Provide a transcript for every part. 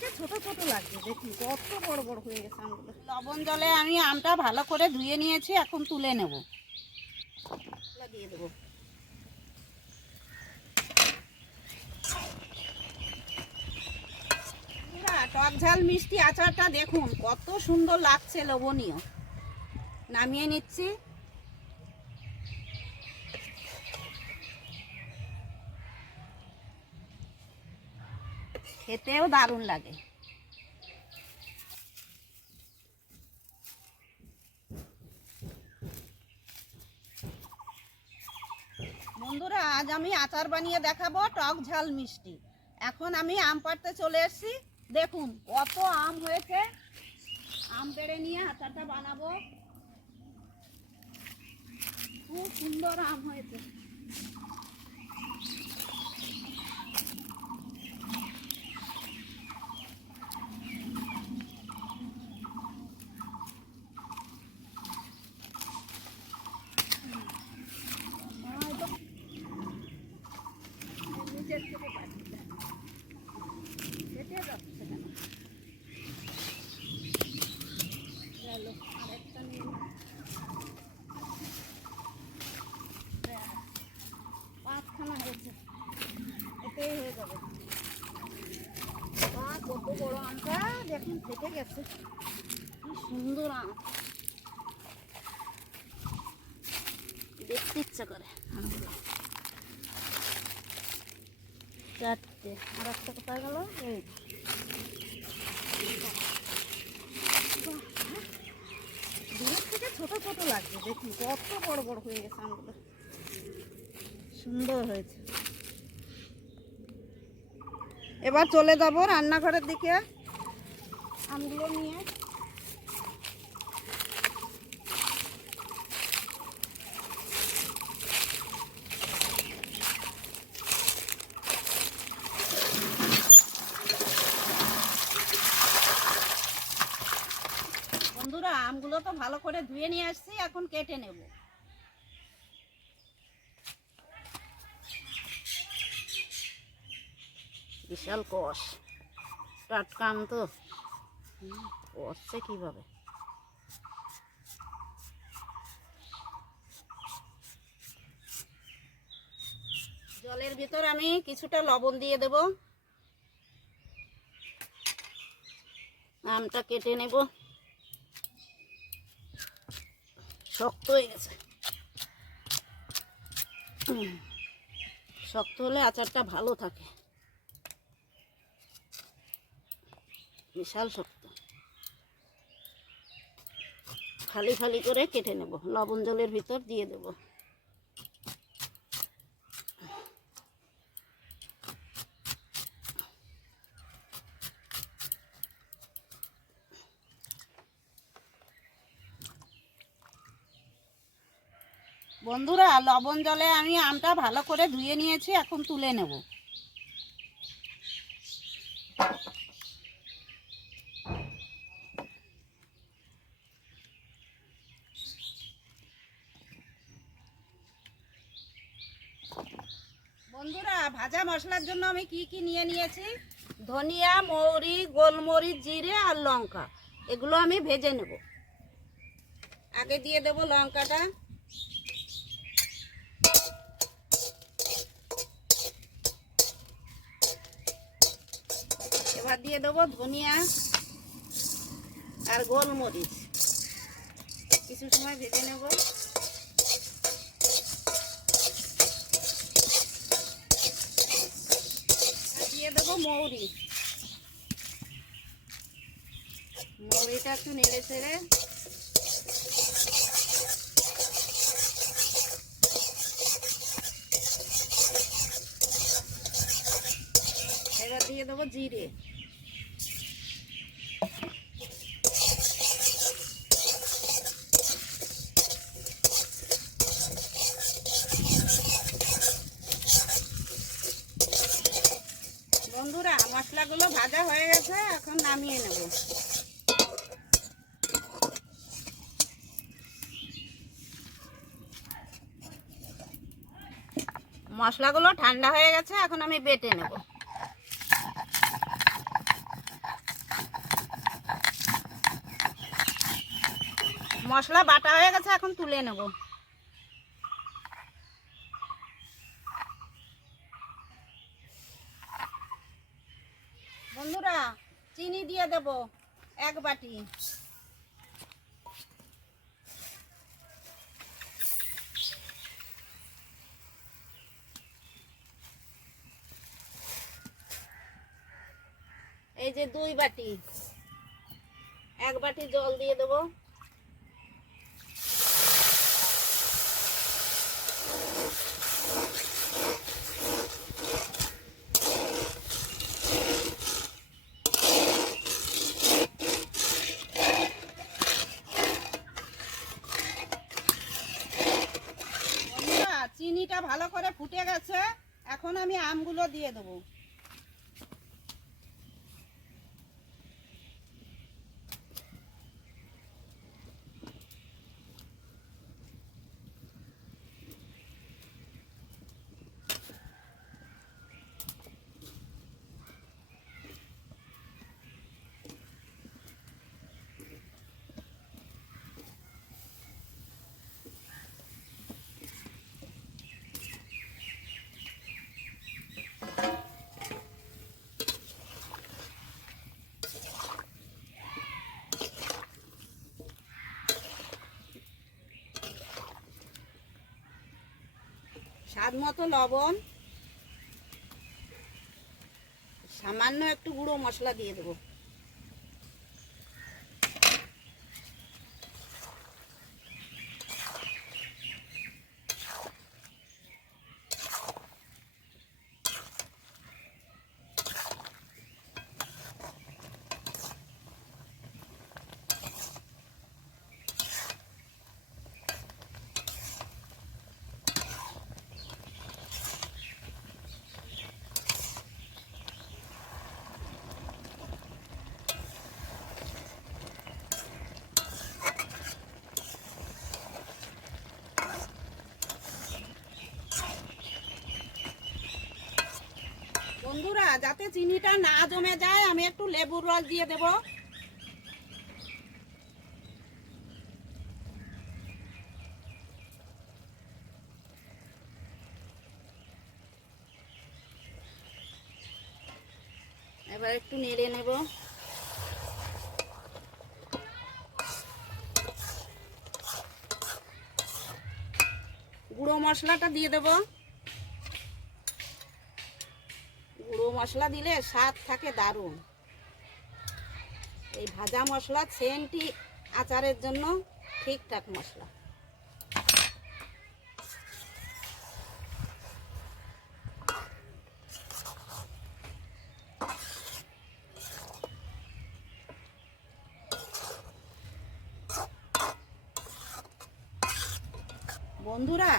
দেখুন কত বড় বড় হয়ে গেছে আমগুলো লবণ জলে আমি আমটা ভালো করে ধুয়ে নিয়েছি এখন তুলে নেব। দিয়ে দেবো। টক ঝাল মিষ্টি আচারটা দেখুন কত সুন্দর লাগছে লোভনীয়। নামিয়ে নিচ্ছি। খেতেও দারুণ লাগে। বন্ধুরা, আজ আমি আচার বানিয়ে দেখাবো টক ঝাল মিষ্টি। এখন আমি আম পাড়তে চলে এসেছি। দেখুন, কত আম হয়েছে। আম পেড়ে নিয়ে আচারটা বানাবো। খুব সুন্দর আম হয়েছে নিচের থেকে পাচ্ছি না। কেটে যাচ্ছে কেন? গেল, আরেকটা নিয়ে নিই। ব্যাস, পাঁচখানা হয়েছে এতেই হয়ে যাবে বাহ, কত বড় আমটা ফেটে গেছে। কি সুন্দর আম। দেখতে ইচ্ছা করে চারটে। আর একটা কোথায় গেল? এই। থেকে ছোট ছোট লাগছে দেখুন কত বড় বড় হয়ে গেছে আমগুলো। সুন্দর হয়েছে। এবার চলে যাব রান্নাঘরের দিকে। আমগুলো নিয়ে বন্ধুরা, আমগুলো তো ভালো করে ধুয়ে নিয়ে আসছি, এখন কেটে নেব। বিশাল কষ। টাটকা আম তো। কষছে কীভাবে? জলের ভিতর আমি কিছুটা লবণ দিয়ে দেব। আমটা কেটে নেব। শক্ত হয়ে গেছে। শক্ত হলে আচারটা ভালো থাকে। বিশাল শক্ত। খালি খালি করে কেটে নেব। লবণ জলের ভিতর দিয়ে দেব। বন্ধুরা, লবণ জলে আমি আমটা ভালো করে ধুয়ে নিয়েছি, এখন তুলে নেব। বন্ধুরা ভাজা মশলার জন্য আমি কি কি নিয়ে নিয়েছি? ধনিয়া মৌরি গোলমরিচ জিরে আর লঙ্কা। এগুলো আমি ভেজে নেব। আগে দিয়ে দেব লঙ্কাটা। এবার দিয়ে দেবো ধনিয়া আর গোলমরিচ। কিছু সময় ভেজে নেব। দেবো মৌরি। মৌরিটা একটু নেড়ে ছেড়ে এবার দিয়ে দেবো জিরে। নামিয়ে নেব। মশলাগুলো ঠান্ডা হয়ে গেছে, এখন আমি বেটে নেব। মশলা বাটা হয়ে গেছে, এখন তুলে নেব। বন্ধুরা চিনি দিয়ে দেব এক বাটি। এই যে দুই বাটি। এক বাটি জল দিয়ে দেবো বন্ধুরা, চিনিটা ভালো করে ফুটে গেছে এখন আমি আমগুলো দিয়ে দেবো। স্বাদ মতো লবণ সামান্য একটু গুঁড়ো মশলা দিয়ে দেবো বন্ধুরা যাতে চিনিটা না জমে যায়, আমি একটু লেবুর রস দিয়ে দেব। এবার একটু নেড়ে নেব। গুঁড়ো মশলাটা দিয়ে দেবো গুঁড়ো মশলা দিলে স্বাদ থাকে দারুণ। এই ভাজা মশলা সেন্টি আচারের জন্য ঠিকঠাক মশলা। বন্ধুরা,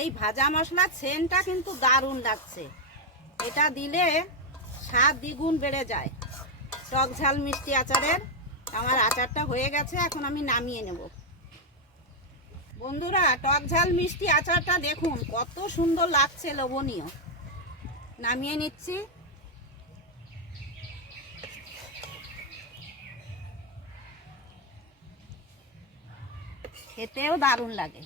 এই ভাজা মশলার সেন্টটা কিন্তু দারুণ লাগছে। এটা দিলে স্বাদ দ্বিগুণ বেড়ে যায়। টক ঝাল মিষ্টি আচারের আমার আচারটা হয়ে গেছে, এখন আমি নামিয়ে নেব। বন্ধুরা, টক ঝাল মিষ্টি আচারটা দেখুন, কত সুন্দর লাগছে, লোভনীয়। নামিয়ে নিচ্ছি। খেতেও দারুণ লাগে।